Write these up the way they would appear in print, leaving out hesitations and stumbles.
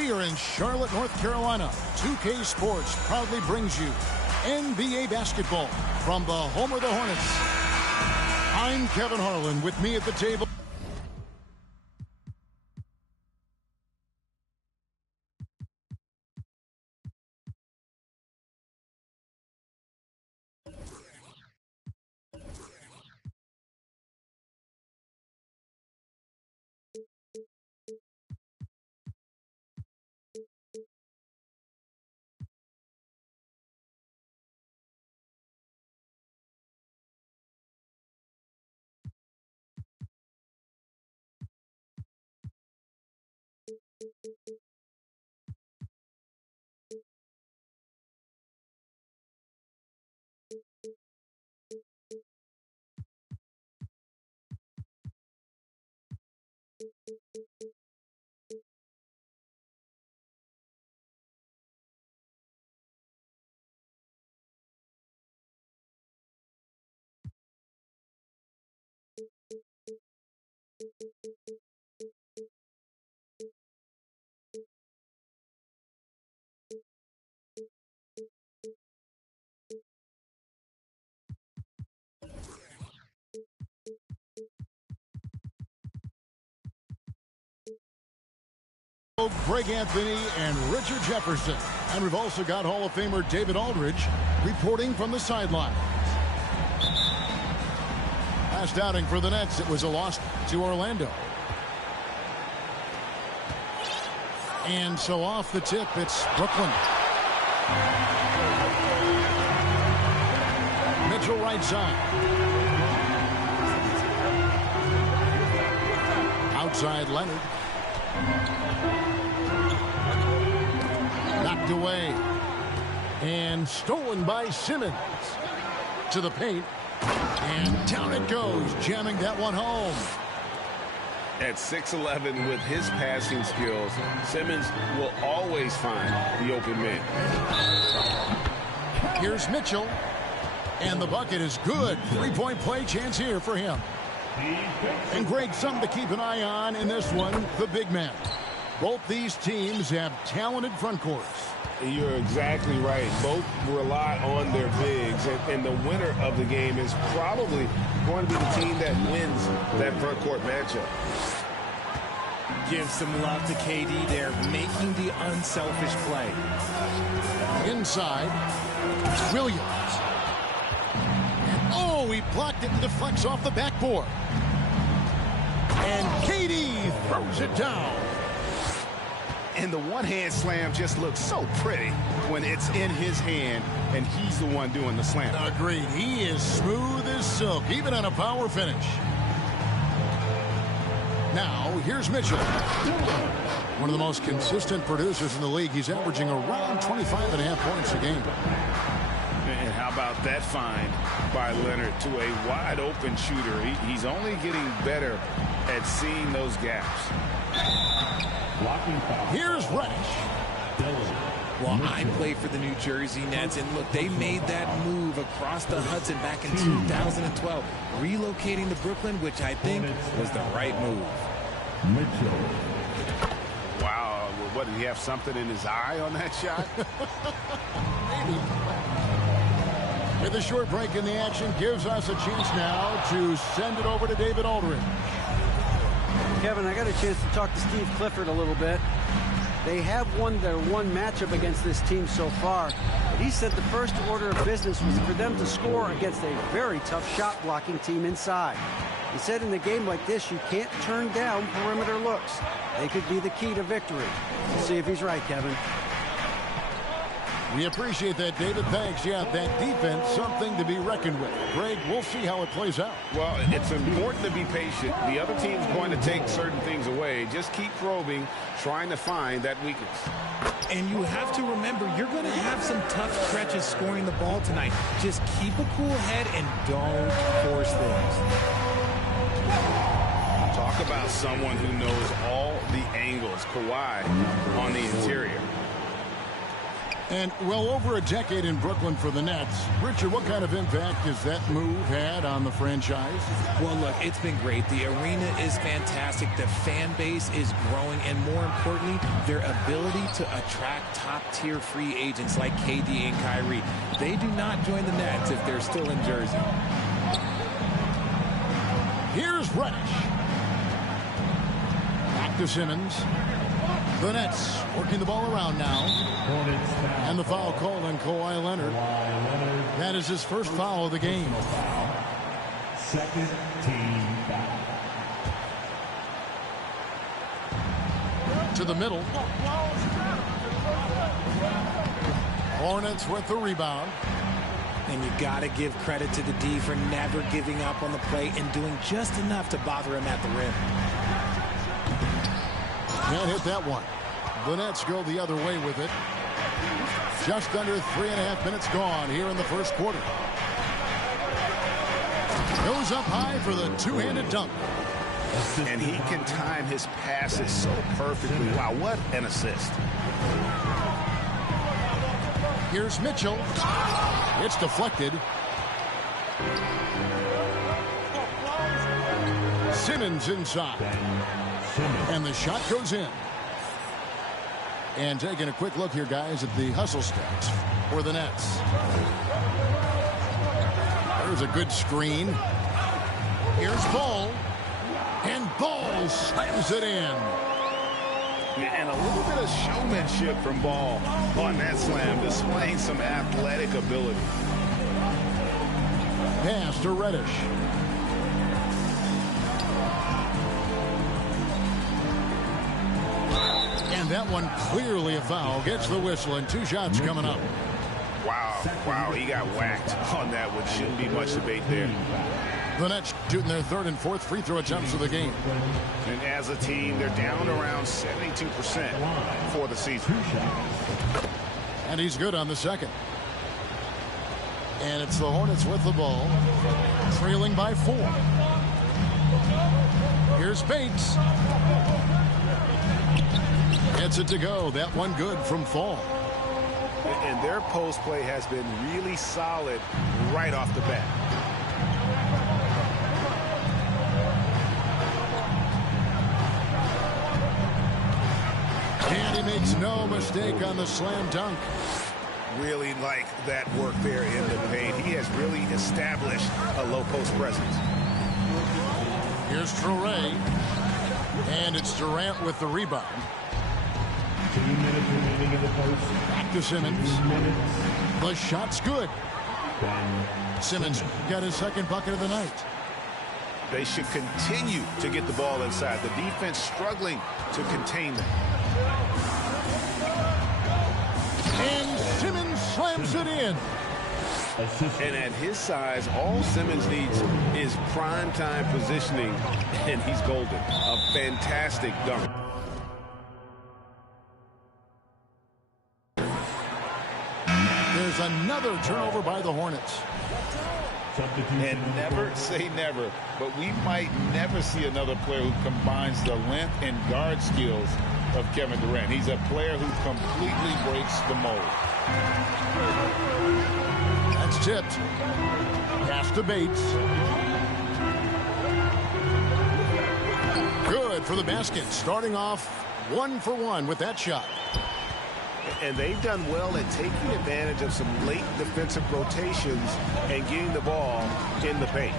We are in Charlotte, North Carolina. 2K Sports proudly brings you NBA basketball from the home of the Hornets. I'm Kevin Harlan. With me at the table, Greg Anthony and Richard Jefferson. And we've also got Hall of Famer David Aldridge reporting from the sideline. Last outing for the Nets, it was a loss to Orlando. And so off the tip, it's Brooklyn. Mitchell right side. Outside Leonard. Knocked away. And stolen by Simmons. To the paint. And down it goes, jamming that one home. At 6'11", with his passing skills, Simmons will always find the open man. Here's Mitchell. And the bucket is good. Three-point play chance here for him. And Greg, something to keep an eye on in this one, the big man. Both these teams have talented front courts. You're exactly right. Both rely on their bigs, and the winner of the game is probably going to be the team that wins that front court matchup. Give some love to KD there, making the unselfish play. Inside, Williams. And oh, he blocked it and deflects off the backboard. And KD throws it down. And the one-hand slam just looks so pretty when it's in his hand and he's the one doing the slam. Agreed. He is smooth as silk, even on a power finish. Now, here's Mitchell. One of the most consistent producers in the league. He's averaging around 25.5 points a game. And how about that find by Leonard to a wide-open shooter? He's only getting better at seeing those gaps. Here's Reddish. Well, I play for the New Jersey Nets, and look, they made that move across the Hudson back in 2012, relocating to Brooklyn, which I think was the right move. Wow, what, did he have something in his eye on that shot? Maybe. With a short break in the action, gives us a chance now to send it over to David Aldridge. Kevin, I got a chance to talk to Steve Clifford a little bit. They have won their one matchup against this team so far. But he said the first order of business was for them to score against a very tough shot blocking team inside. He said in a game like this, you can't turn down perimeter looks. They could be the key to victory. We'll see if he's right, Kevin. We appreciate that, David. Thanks. Yeah, that defense, something to be reckoned with. Greg, we'll see how it plays out. Well, it's important to be patient. The other team's going to take certain things away. Just keep probing, trying to find that weakness. And you have to remember, you're going to have some tough stretches scoring the ball tonight. Just keep a cool head and don't force things. Talk about someone who knows all the angles. Kawhi on the interior. And well over a decade in Brooklyn for the Nets. Richard, what kind of impact has that move had on the franchise? Well, look, it's been great. The arena is fantastic. The fan base is growing. And more importantly, their ability to attract top-tier free agents like KD and Kyrie. They do not join the Nets if they're still in Jersey. Here's Reddish. Back to Simmons. The Nets working the ball around now. And the foul called on Kawhi Leonard. That is his first foul of the game. Second team foul. To the middle. Hornets with the rebound. And you got to give credit to the D for never giving up on the play and doing just enough to bother him at the rim. Can't hit that one. The Nets go the other way with it. Just under 3.5 minutes gone here in the first quarter. Goes up high for the two-handed dunk. And he can time his passes so perfectly. Wow, what an assist. Here's Mitchell. It's deflected. Simmons inside. And the shot goes in. And taking a quick look here, guys, at the hustle stats for the Nets. There's a good screen. Here's Ball. And Ball slams it in. And a little bit of showmanship from Ball on that slam, displaying some athletic ability. Pass to Reddish. And that one clearly a foul. Gets the whistle and 2 shots coming up. Wow, he got whacked on that one. Shouldn't be much debate there. The Nets shooting their 3rd and 4th free throw attempts of the game. And as a team, they're down around 72% for the season. And he's good on the second. And it's the Hornets with the ball, trailing by 4. Here's Bates. Gets it to go. That one good from Fall. And their post play has been really solid right off the bat. And he makes no mistake on the slam dunk. Really like that work there in the paint. He has really established a low post presence. Here's Traoré. And it's Durant with the rebound. 2 minutes remaining in the post. Back to Simmons. The shot's good. Simmons got his 2nd bucket of the night. They should continue to get the ball inside. The defense struggling to contain them. And Simmons slams it in. And at his size, all Simmons needs is prime-time positioning, and he's golden. A fantastic dunk. There's another turnover by the Hornets. And never say never, but we might never see another player who combines the length and guard skills of Kevin Durant. He's a player who completely breaks the mold. That's tipped. Pass to Bates. Good for the basket. Starting off 1 for 1 with that shot. And they've done well at taking advantage of some late defensive rotations and getting the ball in the paint.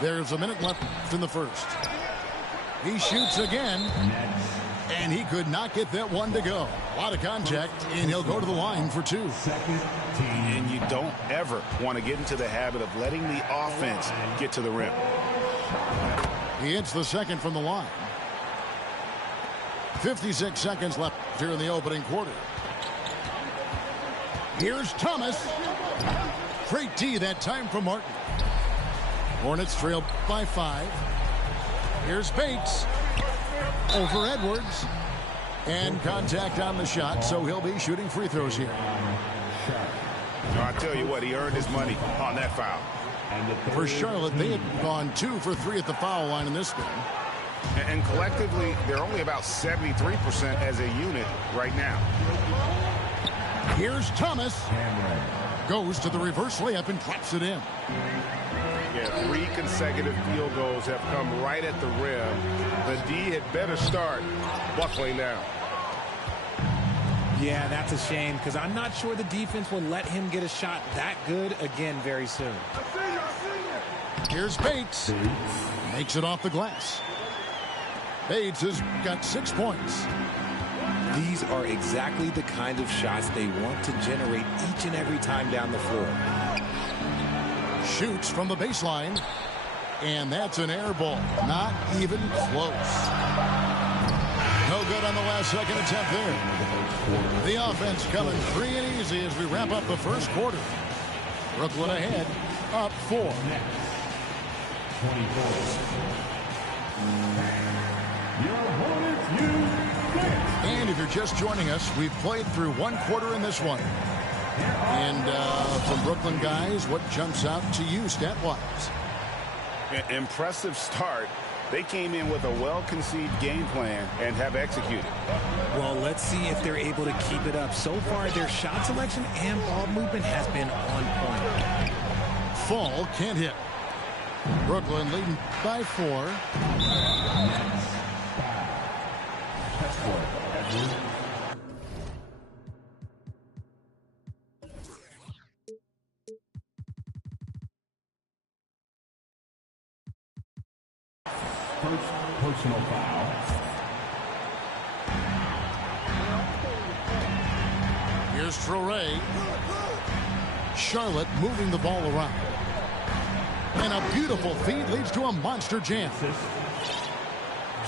There's a minute left in the first. He shoots again. And he could not get that one to go. A lot of contact, and he'll go to the line for 2. And you don't ever want to get into the habit of letting the offense get to the rim. He hits the 2nd from the line. 56 seconds left here in the opening quarter. Here's Thomas. Great D that time from Martin. Hornets trail by 5. Here's Bates. Over Edwards. And contact on the shot, so he'll be shooting free throws here. I'll tell you what, he earned his money on that foul. For Charlotte, they had gone 2 for 3 at the foul line in this game. And collectively, they're only about 73% as a unit right now. Here's Thomas. Goes to the reverse layup and drops it in. Yeah, 3 consecutive field goals have come right at the rim. The D had better start buckling down. Yeah, that's a shame because I'm not sure the defense will let him get a shot that good again very soon. Here's Bates. Makes it off the glass. Bates has got 6 points. These are exactly the kind of shots they want to generate each and every time down the floor. Shoots from the baseline. And that's an air ball. Not even close. No good on the last second attempt there. The offense coming free and easy as we wrap up the first quarter. Brooklyn ahead, up 4. 24. And if you're just joining us, we've played through 1 quarter in this one. And from Brooklyn guys, what jumps out to you stat-wise? Impressive start. They came in with a well-conceived game plan and have executed. Well, let's see if they're able to keep it up. So far, their shot selection and ball movement has been on point. Fall can't hit. Brooklyn leading by 4. First personal foul. Here's Traoré. Charlotte moving the ball around. And a beautiful feed leads to a monster jam.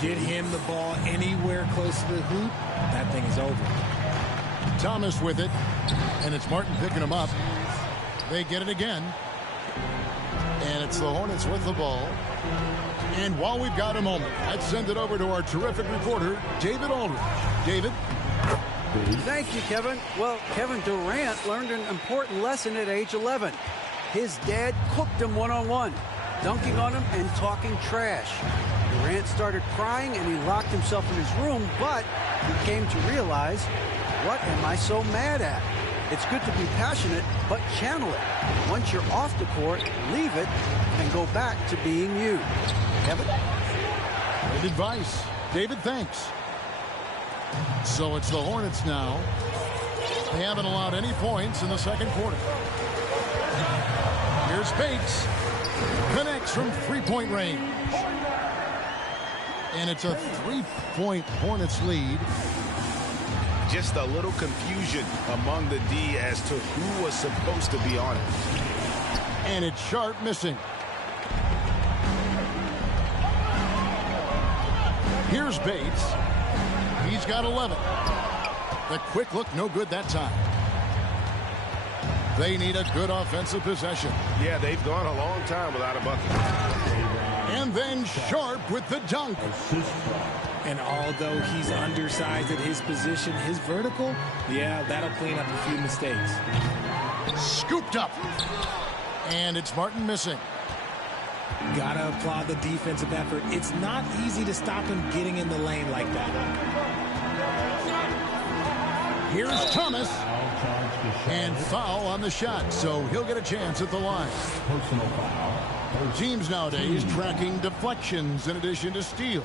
Get him the ball anywhere close to the hoop, that thing is over. Thomas with it. And it's Martin picking him up. They get it again. And it's the Hornets with the ball. And while we've got a moment, let's send it over to our terrific reporter, David Aldridge. David? Thank you, Kevin. Well, Kevin Durant learned an important lesson at age 11. His dad cooked him one-on-one, dunking on him and talking trash. Durant started crying and he locked himself in his room, but he came to realize, what am I so mad at? It's good to be passionate, but channel it. Once you're off the court, leave it and go back to being you. Kevin? Good advice. David, thanks. So it's the Hornets now. They haven't allowed any points in the second quarter. Here's Bates. Connects from three-point range. And it's a 3-point Hornets lead. Just a little confusion among the D as to who was supposed to be on it. And it's Sharp missing. Here's Bates. He's got 11. The quick look, no good that time. They need a good offensive possession. Yeah, they've gone a long time without a bucket. And then Sharp with the dunk. And although he's undersized at his position, his vertical, yeah, that'll clean up a few mistakes. Scooped up. And it's Martin missing. Gotta applaud the defensive effort. It's not easy to stop him getting in the lane like that. Here's Thomas. And foul on the shot, so he'll get a chance at the line. Personal foul. Teams nowadays tracking deflections in addition to steals.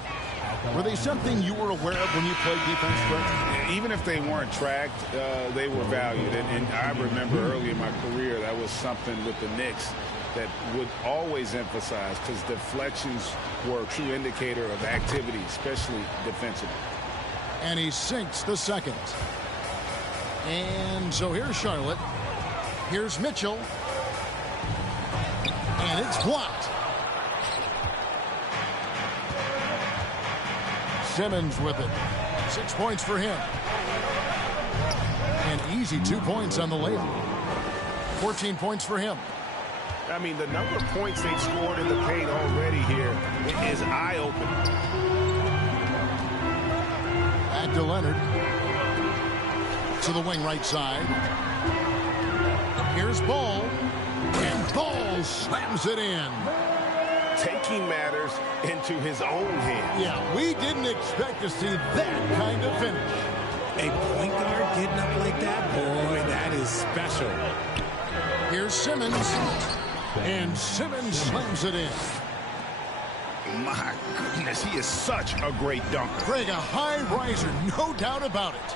Were they something you were aware of when you played defense, Brett? Even if they weren't tracked, they were valued. And I remember early in my career, that was something with the Knicks that would always emphasize, because deflections were a true indicator of activity, especially defensively. And he sinks the second. And so here's Charlotte. Here's Mitchell. And it's blocked. Simmons with it. 6 points for him. An easy 2 points on the layup. 14 points for him. I mean, the number of points they've scored in the paint already here is eye-opening. Back to Leonard. To the wing right side. Here's Ball. And Ball slams it in. taking matters into his own hands. Yeah, we didn't expect to see that kind of finish. A point guard getting up like that, boy, that is special. Here's Simmons, and Simmons slams it in. My goodness, he is such a great dunker. Greg, a high riser, no doubt about it.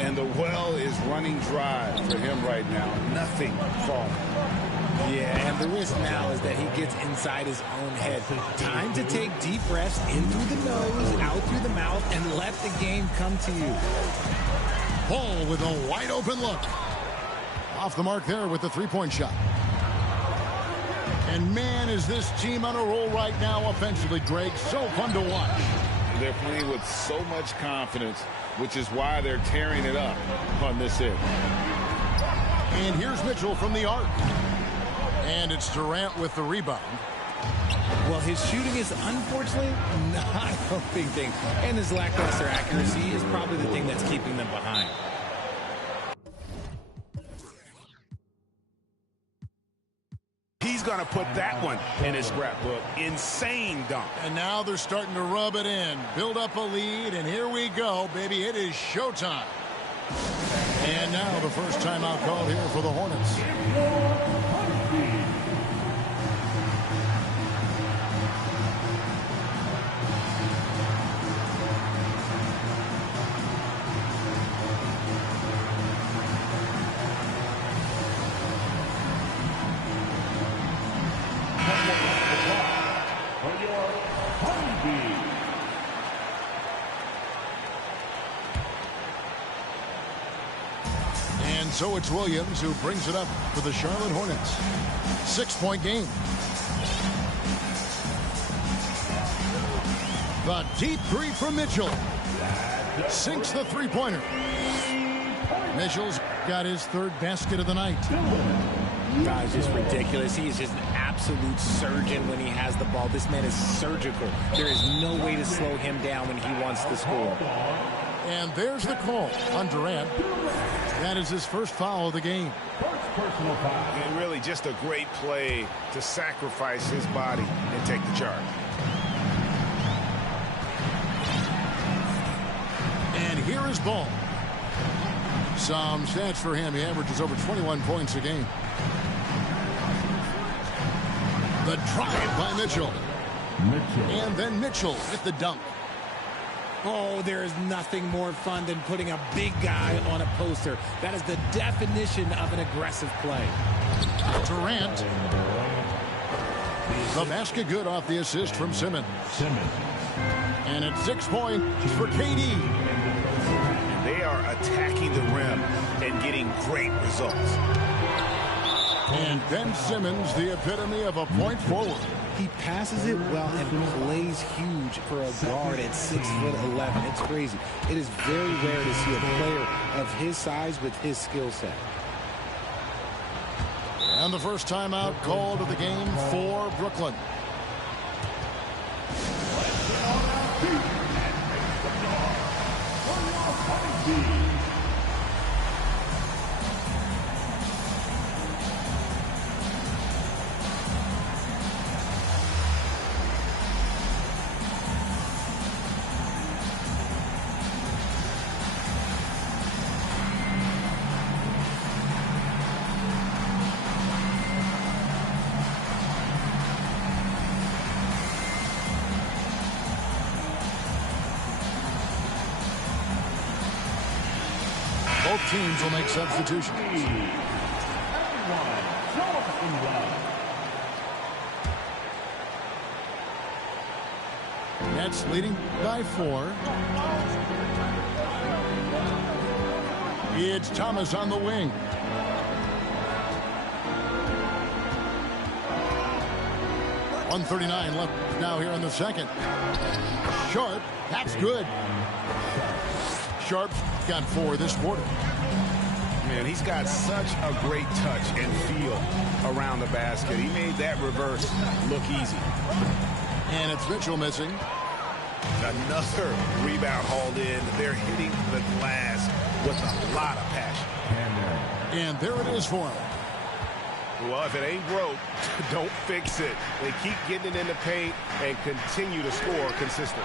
And the well is running dry for him right now. Nothing falling. Yeah, and the risk now is that he gets inside his own head. Time to take deep breaths in through the nose, out through the mouth, and let the game come to you. Ball with a wide open look. Off the mark there with the three-point shot. And man, is this team on a roll right now offensively, Greg. So fun to watch. They're playing with so much confidence, which is why they're tearing it up on this end. And here's Mitchell from the arc. And it's Durant with the rebound. Well, his shooting is unfortunately not helping things. And his lackluster accuracy is probably the thing that's keeping them behind. He's going to put that one in his scrapbook. Insane dunk. And now they're starting to rub it in, build up a lead, and here we go, baby. It is showtime. And now the first timeout called here for the Hornets. And so it's Williams who brings it up for the Charlotte Hornets. 6-point game. The deep three from Mitchell. Sinks the three-pointer. Mitchell's got his third basket of the night. Guys, just ridiculous. He is just an absolute surgeon when he has the ball. This man is surgical. There is no way to slow him down when he wants to score. And there's the call on Durant. That is his first foul of the game. And really just a great play to sacrifice his body and take the charge. And here is Ball. Some stats for him. He averages over 21 points a game. The drive by Mitchell. And then Mitchell with the dunk. Oh, there is nothing more fun than putting a big guy on a poster. That is the definition of an aggressive play. Durant. The basket good off the assist from Simmons. And it's 6 points for KD. And they are attacking the rim and getting great results. And Ben Simmons, the epitome of a point forward. He passes it well and plays huge for a guard at 6'11". It's crazy. It is very rare to see a player of his size with his skill set. And the first timeout called of the game for Brooklyn. Both teams will make substitutions. Nets leading by 4. It's Thomas on the wing. .139 left now here in the second. Sharp, that's good. Sharp's got 4 this quarter. Man, he's got such a great touch and feel around the basket. He made that reverse look easy. And it's Mitchell missing. Another rebound hauled in. They're hitting the glass with a lot of passion. And there it is for him. Well, if it ain't broke, don't fix it. They keep getting it in the paint and continue to score consistently.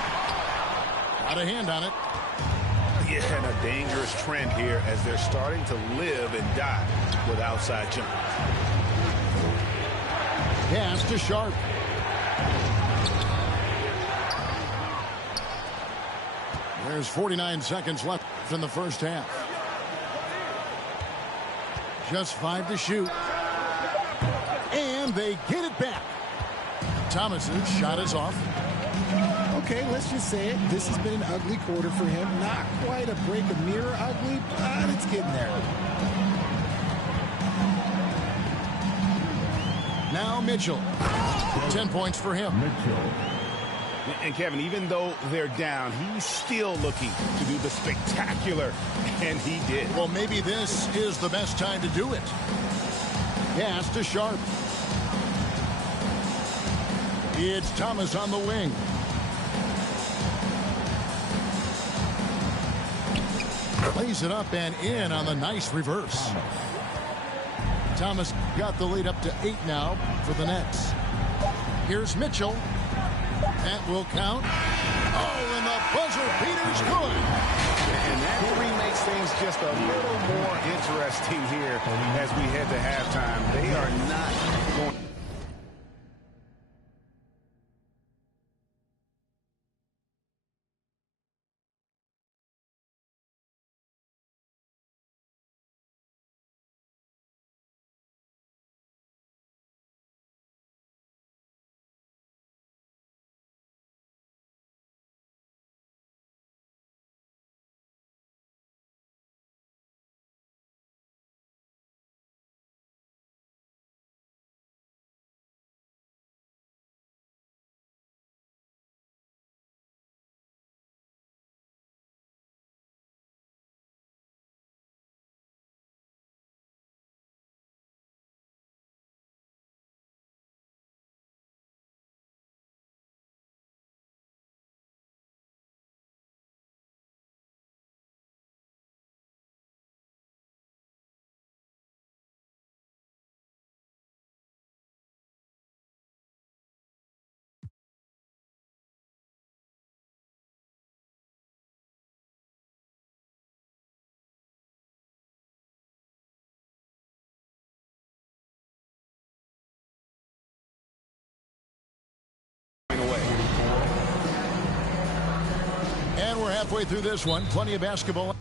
Got a hand on it. Yeah, and a dangerous trend here as they're starting to live and die with outside jumpers. Pass to Sharp. There's 49 seconds left in the first half. Just 5 to shoot. And they get it back. Thomas's shot is off. Okay, let's just say it. This has been an ugly quarter for him. Not quite a break a mirror ugly, but it's getting there. Now Mitchell. 10 points for him. And Kevin, even though they're down, he's still looking to do the spectacular, and he did. Well, maybe this is the best time to do it. Pass to Sharp. It's Thomas on the wing. Plays it up and in on the nice reverse. Thomas got the lead up to 8 now for the Nets. Here's Mitchell. That will count. Oh, and the buzzer beater's good. And that three makes things just a little more interesting here as we head to halftime. They are not going. And we're halfway through this one. Plenty of basketball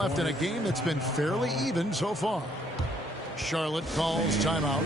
left in a game that's been fairly even so far. Charlotte calls timeout.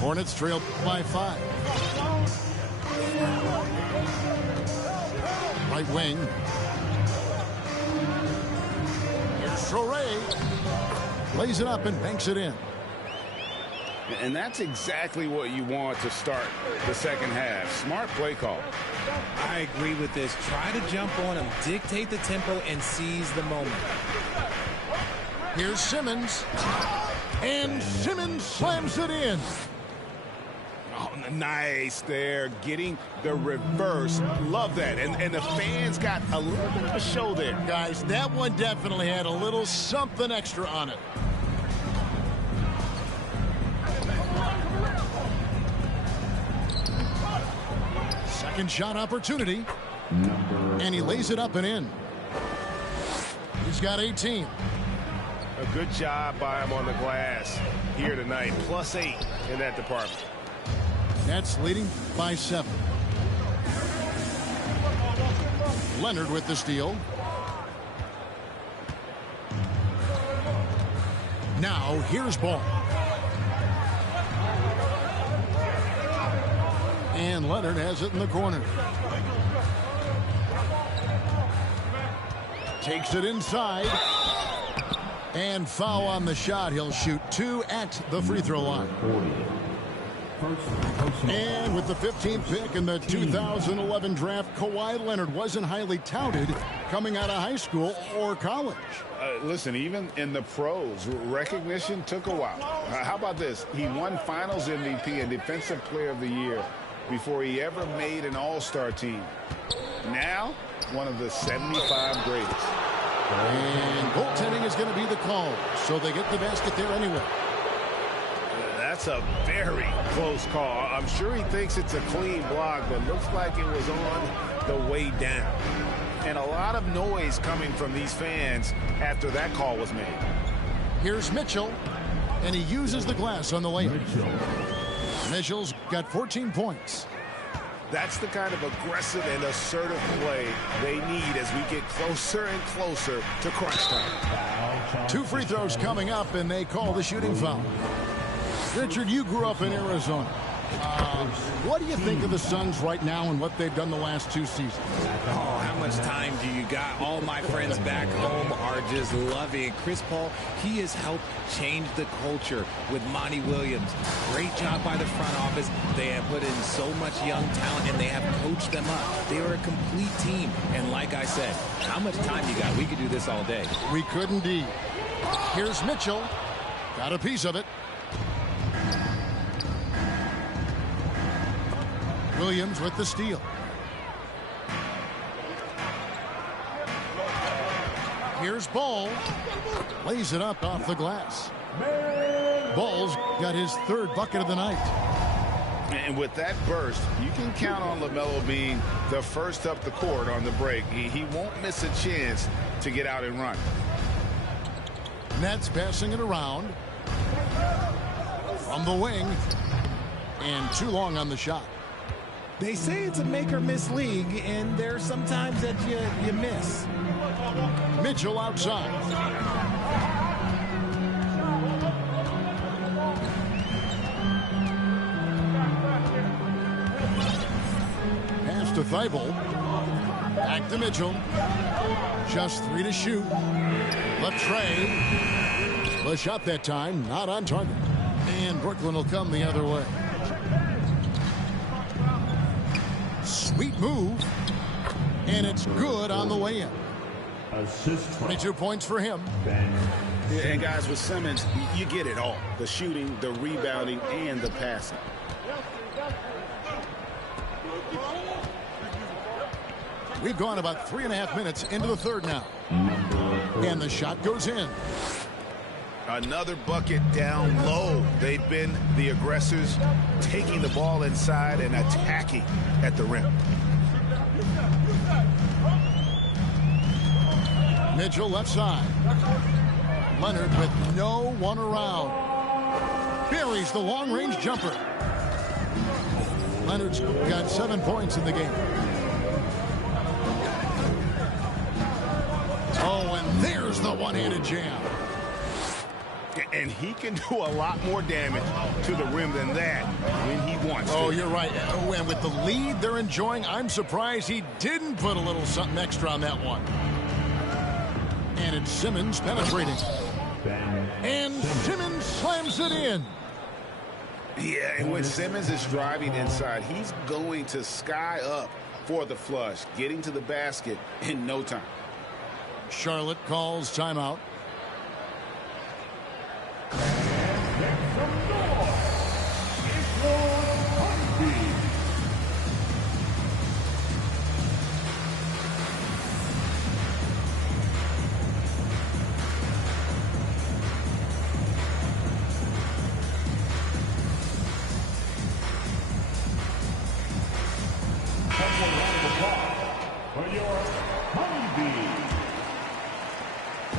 Hornets trail by 5. Right wing. Here's Sorey. Lays it up and banks it in. And that's exactly what you want to start the second half. Smart play call. I agree with this. Try to jump on him, dictate the tempo, and seize the moment. Here's Simmons. And Simmons slams it in. Oh, nice there, getting the reverse. Love that. And the fans got a little bit of a show there. Guys, that one definitely had a little something extra on it. Second shot opportunity. And he lays it up and in. He's got 18. A good job by him on the glass here tonight. +8 in that department. Nets leading by 7. Leonard with the steal. Now, here's Ball. And Leonard has it in the corner. Takes it inside. And foul on the shot. He'll shoot 2 at the free throw line. And with the 15th pick in the 2011 draft, Kawhi Leonard wasn't highly touted coming out of high school or college. Listen, even in the pros, recognition took a while. How about this? He won Finals MVP and Defensive Player of the Year before he ever made an All-Star team. Now, one of the 75 greatest. And goaltending is going to be the call, so they get the basket there anyway. That's a very close call. I'm sure he thinks it's a clean block, but looks like it was on the way down. And a lot of noise coming from these fans after that call was made. Here's Mitchell, and he uses the glass on the layup. Mitchell's got 14 points. That's the kind of aggressive and assertive play they need as we get closer and closer to crunch time. 2 free throws coming up, and they call the shooting foul. Richard, you grew up in Arizona. What do you think of the Suns right now and what they've done the last 2 seasons? Oh, how much time do you got? All my friends back home are just loving it. Chris Paul, he has helped change the culture with Monty Williams. Great job by the front office. They have put in so much young talent, and they have coached them up. They are a complete team. And like I said, how much time you got? We could do this all day. We could indeed. Here's Mitchell. Got a piece of it. Williams with the steal. Here's Ball. Lays it up off the glass. Ball's got his 3rd bucket of the night. And with that burst, you can count on LaMelo being the first up the court on the break. He won't miss a chance to get out and run. Nets passing it around. From the wing. And too long on the shot. They say it's a make-or-miss league, and there's sometimes that you miss. Mitchell outside. Pass to Thibault. Back to Mitchell. Just 3 to shoot. Latre. The shot that time, not on target. And Brooklyn will come the other way. Sweet move. And it's good on the way in. 22 points for him. And guys, with Simmons, you get it all. The shooting, the rebounding, and the passing. We've gone about 3.5 minutes into the 3rd now. And the shot goes in. Another bucket down low. They've been the aggressors, taking the ball inside and attacking at the rim. Mitchell left side. Leonard with no one around. Buries the long-range jumper. Leonard's got 7 points in the game. Oh, and there's the one-handed jam. And he can do a lot more damage to the rim than that when he wants to. Oh, you're right. And with the lead they're enjoying, I'm surprised he didn't put a little something extra on that one. And it's Simmons penetrating. And Simmons slams it in. Yeah, and when Simmons is driving inside, he's going to sky up for the flush, getting to the basket in no time. Charlotte calls timeout.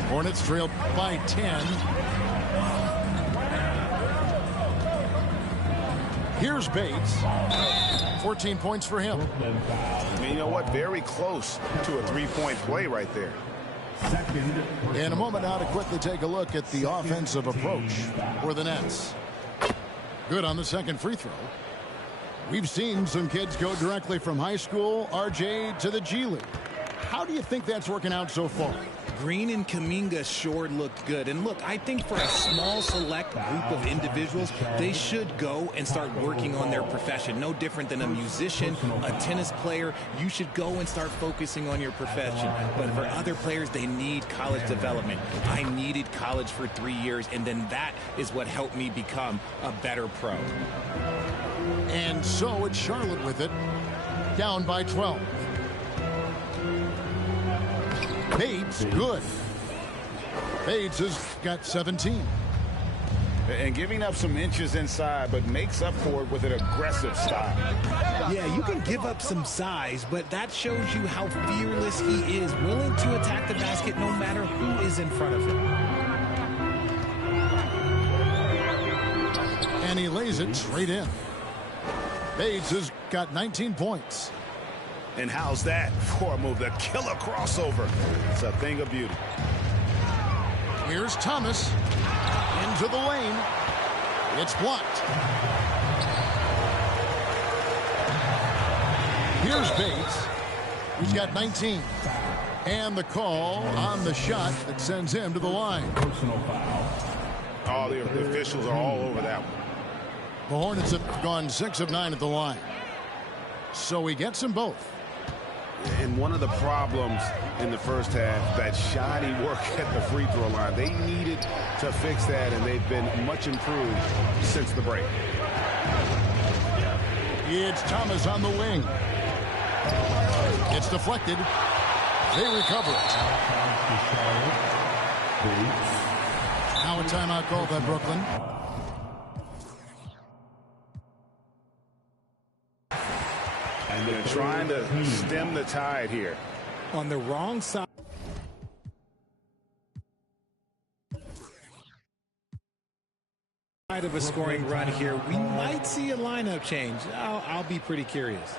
Hornets trailed by 10. Here's Bates. 14 points for him. You know what? Very close to a 3-point play right there. In a moment now to quickly take a look at the offensive approach for the Nets. Good on the second free throw. We've seen some kids go directly from high school, RJ, to the G League. How do you think that's working out so far? Green and Kuminga sure looked good. And look, I think for a small select group of individuals, they should go and start working on their profession. No different than a musician, a tennis player. You should go and start focusing on your profession. But for other players, they need college development. I needed college for 3 years, and then that is what helped me become a better pro. And so it's Charlotte with it, down by 12. Bates, good. Bates has got 17. And giving up some inches inside, but makes up for it with an aggressive style. Yeah, you can give up some size, but that shows you how fearless he is, willing to attack the basket no matter who is in front of him. And he lays it straight in. Bates has got 19 points. And how's that for a move? The killer crossover. It's a thing of beauty. Here's Thomas into the lane. It's blocked. Here's Bates. He's got 19. And the call on the shot that sends him to the line. Personal foul. Oh, the officials are all over that one. The Hornets have gone 6 of 9 at the line. So he gets them both. And one of the problems in the first half, that shoddy work at the free throw line. They needed to fix that, and they've been much improved since the break. It's Thomas on the wing. It's deflected. They recover it. Now a timeout called by Brooklyn. And they're trying to stem the tide here. On the wrong side of a scoring run here, we might see a lineup change. I'll be pretty curious.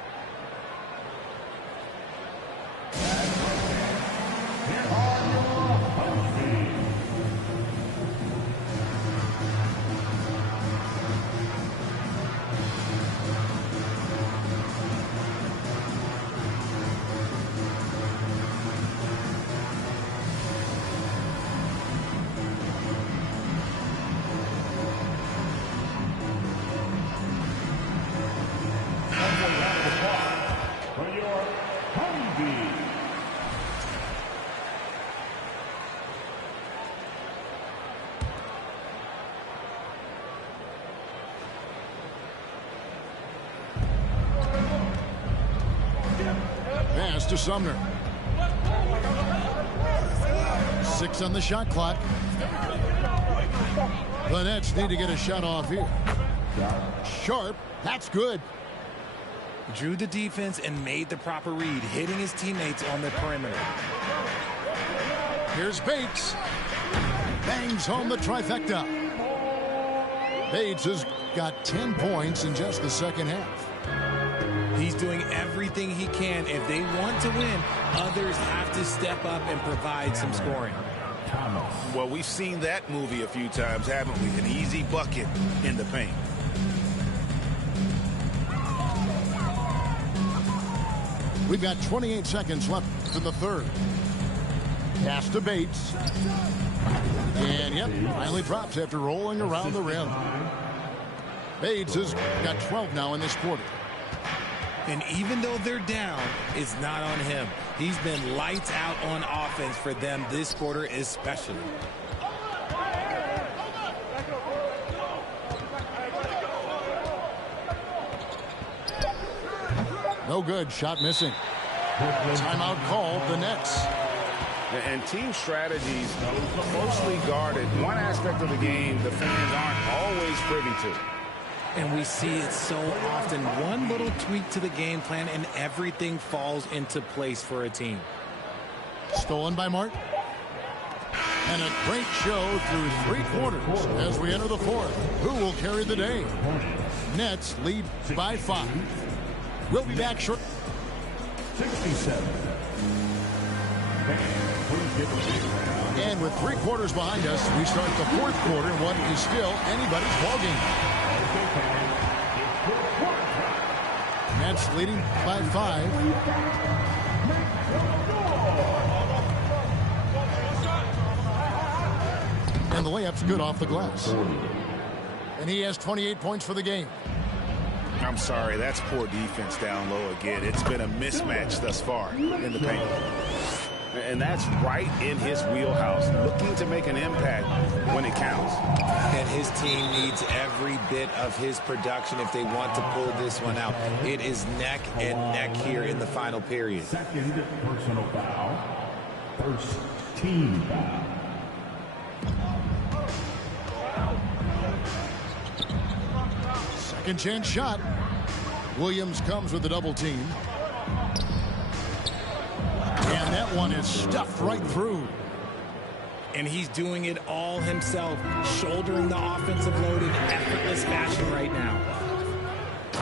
Pass to Sumner. 6 on the shot clock. The Nets need to get a shot off here. Sharp, that's good. Drew the defense and made the proper read, hitting his teammates on the perimeter. Here's Bates. Bangs home the trifecta. Bates has got 10 points in just the second half. He's doing everything he can. If they want to win, others have to step up and provide some scoring. Well, we've seen that movie a few times, haven't we? An easy bucket in the paint. We've got 28 seconds left in the third. Pass to Bates. And, yep, finally drops after rolling around the rim. Bates has got 12 now in this quarter. And even though they're down, it's not on him. He's been lights out on offense for them this quarter especially. No good. Shot missing. Timeout called. The Nets. And team strategies closely guarded. One aspect of the game the fans aren't always privy to. And we see it so often. One little tweak to the game plan and everything falls into place for a team. Stolen by Martin. And a great show through 3 quarters as we enter the fourth. Who will carry the day? Nets lead by 5. We'll be back short. 67. And with 3 quarters behind us, we start the 4th quarter in what is still anybody's ballgame. Nets leading by 5. And the layup's good off the glass. And he has 28 points for the game. I'm sorry, that's poor defense down low again. It's been a mismatch thus far in the paint. And that's right in his wheelhouse, looking to make an impact when it counts. And his team needs every bit of his production if they want to pull this one out. It is neck and neck here in the final period. Second personal foul. First team foul. Second chance shot. Williams comes with the double team. And that one is stuffed right through. And he's doing it all himself, shouldering the offensive load in effortless fashion right now.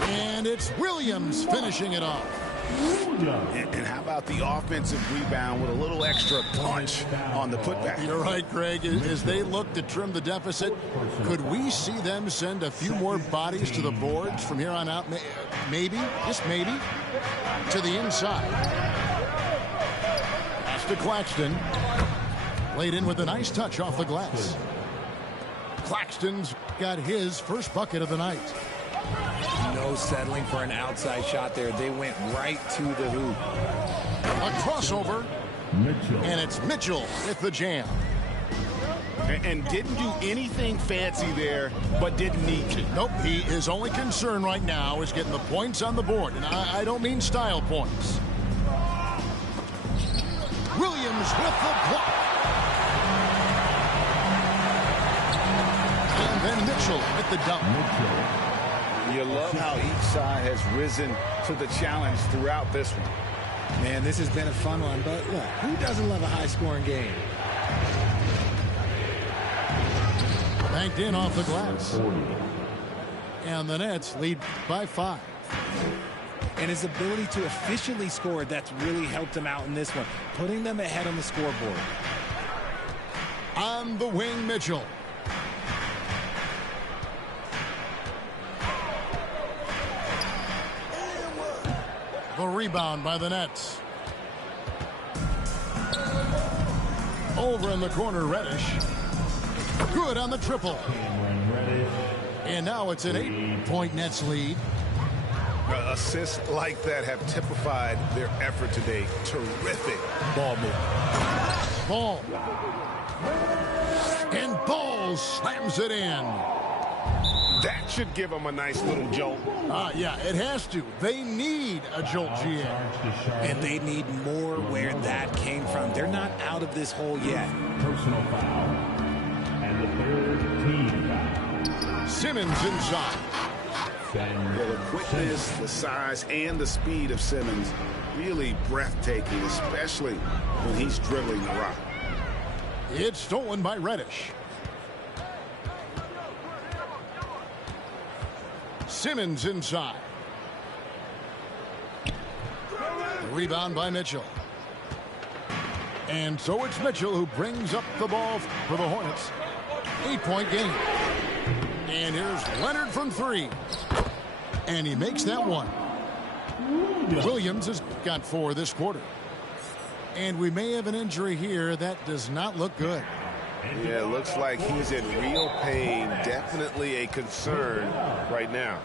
And it's Williams finishing it off. And how about the offensive rebound with a little extra punch on the putback? You're right, Greg. As they look to trim the deficit, could we see them send a few more bodies to the boards from here on out? Maybe, just maybe, to the inside. Pass to Claxton. Laid in with a nice touch off the glass. Claxton's got his first bucket of the night. No settling for an outside shot there. They went right to the hoop. A crossover. Mitchell. And it's Mitchell with the jam. And didn't do anything fancy there, but didn't need to. Nope, his only concern right now is getting the points on the board. And I don't mean style points. Williams with the block. And then Mitchell with the dunk. You love how each side has risen to the challenge throughout this one. Man, this has been a fun one, but look, who doesn't love a high-scoring game? Banked in off the glass. And the Nets lead by 5. And his ability to efficiently score, that's really helped him out in this one, putting them ahead on the scoreboard. On the wing, Mitchell. The rebound by the Nets. Over in the corner, Reddish. Good on the triple. And now it's an 8-point Nets lead. Assists like that have typified their effort today. Terrific ball movement. Ball. And Ball slams it in. That should give them a nice little jolt. Yeah, it has to. They need a jolt, GM. And they need more where that came from. They're not out of this hole yet. Personal foul. And the third team foul. Simmons inside. Well, the quickness, the size, and the speed of Simmons really breathtaking, especially when he's dribbling the rock. It's stolen by Reddish. Simmons inside. Rebound by Mitchell. And so it's Mitchell who brings up the ball for the Hornets. 8-point game. And here's Leonard from 3. And he makes that one. Williams has got 4 this quarter. And we may have an injury here that does not look good. Yeah, it looks like he's in real pain. Definitely a concern right now.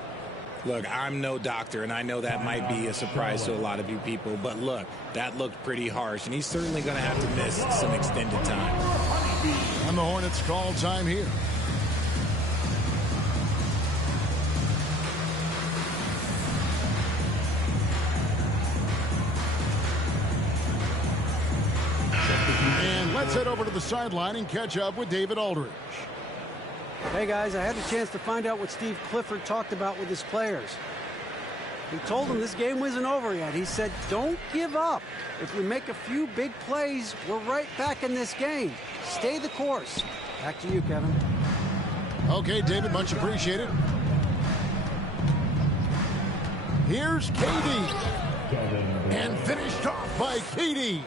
Look, I'm no doctor, and I know that might be a surprise to a lot of you people, but look, that looked pretty harsh, and he's certainly going to have to miss some extended time. And the Hornets call time here. And let's head over to the sideline and catch up with David Aldridge. Hey guys, I had a chance to find out what Steve Clifford talked about with his players. He told them this game wasn't over yet. He said, don't give up. If we make a few big plays, we're right back in this game. Stay the course. Back to you, Kevin. Okay, David, much appreciated. Here's KD. And finished off by KD.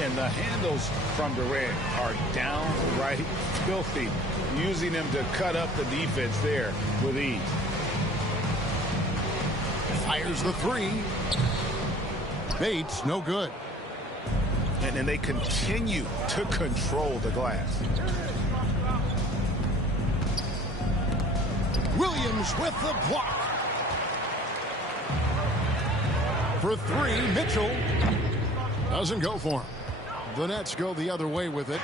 And the handles from Durant are downright filthy, using them to cut up the defense there with ease. Fires the three. Bates, no good. And then they continue to control the glass. Williams with the block. For three, Mitchell doesn't go for him. The Nets go the other way with it.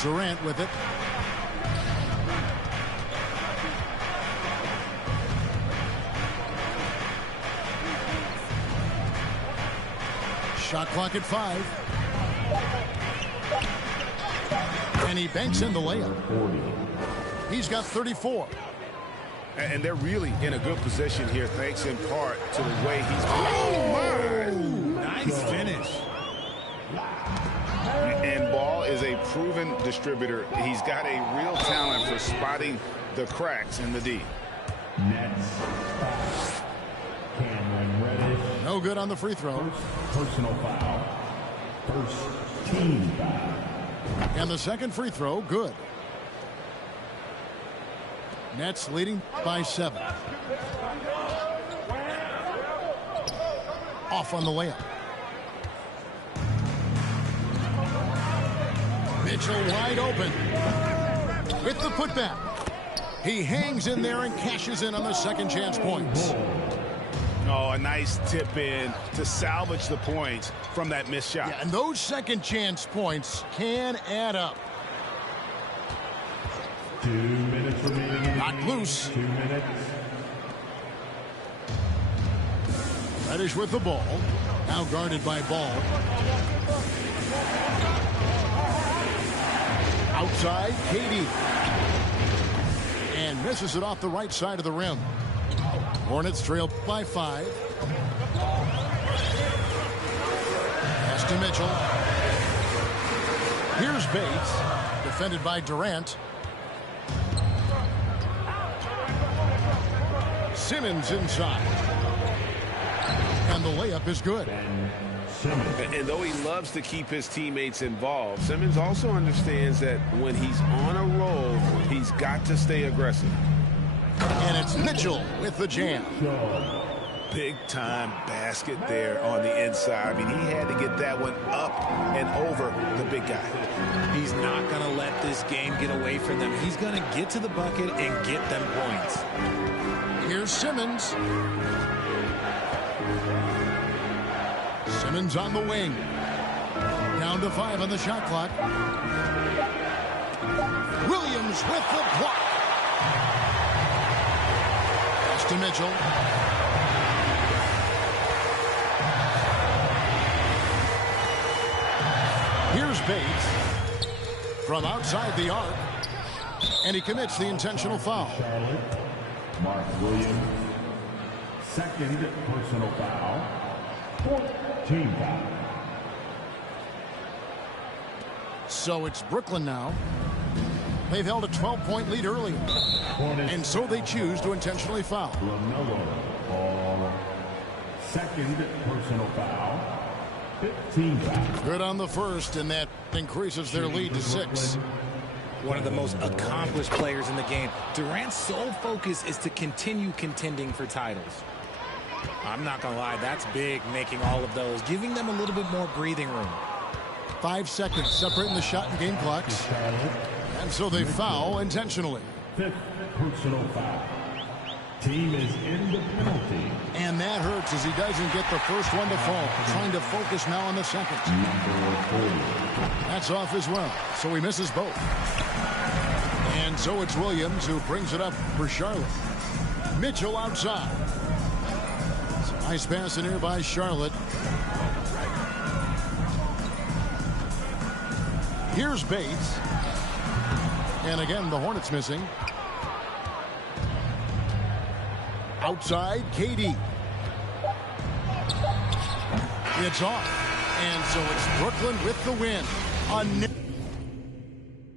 Durant with it. Shot clock at 5. And he banks in the layup. He's got 34. And they're really in a good position here, thanks in part to the way he's playing. Nice finish. And Ball is a proven distributor. He's got a real talent for spotting the cracks in the D. No good on the free throw. Personal foul. First team foul. And the second free throw, good. Nets leading by 7. Off on the layup. Mitchell wide open. With the putback. He hangs in there and cashes in on the second chance points. Oh, a nice tip in to salvage the points from that missed shot. Yeah, and those second chance points can add up. 2 minutes remaining. Not loose. 2 minutes. Reddish with the ball. Now guarded by Ball. Outside, KD. And misses it off the right side of the rim. Hornets trail by 5. Pass to Mitchell. Here's Bates. Defended by Durant. Simmons inside. And the layup is good. And though he loves to keep his teammates involved, Simmons also understands that when he's on a roll, he's got to stay aggressive. And it's Mitchell with the jam. Big time basket there on the inside. I mean, he had to get that one up and over the big guy. He's not going to let this game get away from them. He's going to get to the bucket and get them points. Here's Simmons. Simmons on the wing. Down to 5 on the shot clock. Williams with the block. Pass to Mitchell. Here's Bates from outside the arc. And he commits the intentional foul. Mark Williams. Second personal foul. Team foul. So it's Brooklyn now. They've held a 12-point lead early. And so they choose to intentionally foul. LaMelo Ball. Second personal foul. 15 foul. Good on the first, and that increases their lead to 6. One of the most accomplished players in the game. Durant's sole focus is to continue contending for titles. I'm not going to lie, that's big, making all of those, giving them a little bit more breathing room. 5 seconds separating the shot and game clocks. And so they foul intentionally. Fifth personal foul. Team is in the penalty. And that hurts as he doesn't get the first one to fall. Trying to focus now on the second. That's off as well. So he misses both. And so it's Williams who brings it up for Charlotte. Mitchell outside. Nice pass in here by Charlotte. Here's Bates. And again, the Hornets missing. Outside, KD. It's off. And so it's Brooklyn with the win.